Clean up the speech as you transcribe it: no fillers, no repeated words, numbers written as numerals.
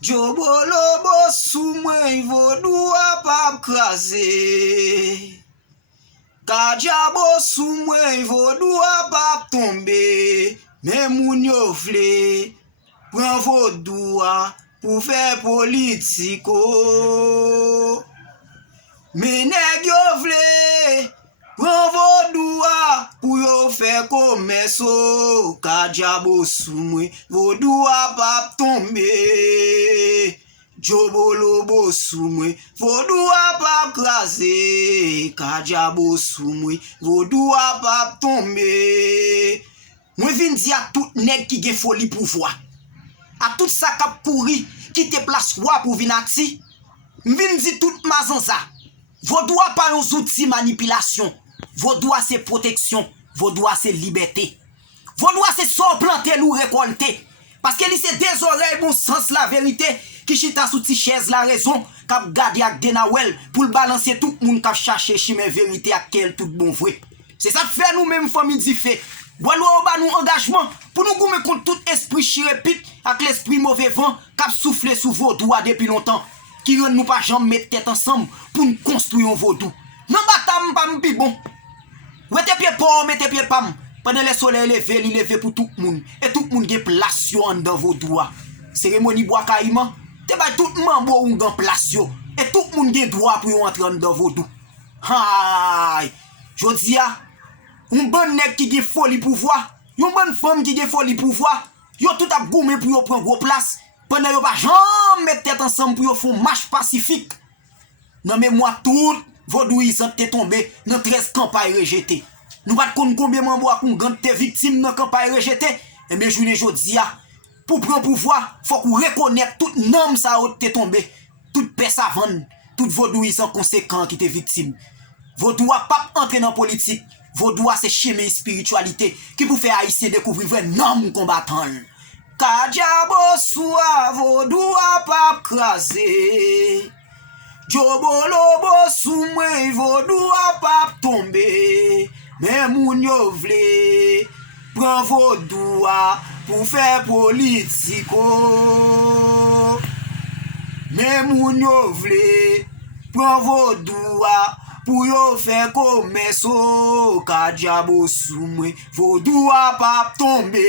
Jobolobo sou mwen vodou a pap krasé. Kajabo sou mwen vodou a pap tombe. Men moun yo vle pran vodou a pou fè politiko. Men nèg yo vle pran vodou a pou yo fè komeso. Kajabo sou mwen vodou a pap tombe. Jobolobo sou mwen vodou a pap krasé. Kajabo sou mwen vodou a pap tombe. Mwen vin di a tout nèg qui gen foli pouvoir, a tout sa kap kouri qui te place roi pour vinati. Vin di tout mazanza, vodou a pas un outil manipulation, vodou a c'est protection, vodou a c'est liberté. Vodou a c'est son planter ou récolter. Parce que li c'est des oreilles bon sens la vérité qui chita sous ti chaise la raison k'ap gade ak denawel pour le balancer tout moun k'ap chercher chimè vérité à quel tout bon vrai. C'est ça fait nous même famille di fait. Boalou ba nous engagement pour nous goumer contre tout esprit chirépite avec l'esprit mauvais vent k'ap soufflé sous vodou depuis longtemps qui rend nous pas jamais mettre tête ensemble pour nous construire un vodou. Non batam pas m'pi bon. Mettez pied pas, mettez pied pam. Pendant le soleil levé, il levé pour tout le monde. Et tout le monde gen place dans vodou. Cérémonie bois caïman, te bay tout mambo ou gen place yo. Et tout le monde gen droit pour entrer dans vodou. Hay! Jodi a, un bon nèg qui gen folie pouvoir, une bonne femme qui gen folie pouvoir, yo tout a goumé pour yo prendre gros place. Pendant yo pas jamais mettre tête ensemble pour yo font marche pacifique. Non mais moi tout vodou ils sont tombé dans 13 campagnes rejetées. Nous pas connait combien mambo a kon gante victime dans campagne rejetée. Et mais journée jodi a, pour prendre pouvoir, faut qu'on reconnaître tout nom ça te tombé, toute paix savane, tout vodou ils sont conséquents qui te victime. Vodou a pas entrer dans politique. Vodou a c'est chemin spiritualité qui pour faire haïtien découvrir vrai nom combattant. Kajabo soua vodou a pas krasé. Jobolobo sou mwen vodou a pap tombe. Men moun yo vle pran vodou a pou fè politiko. Men moun yo vle pran vodou a pou yo fè komeso. Kajabo sou mwen vodou a pap tombe.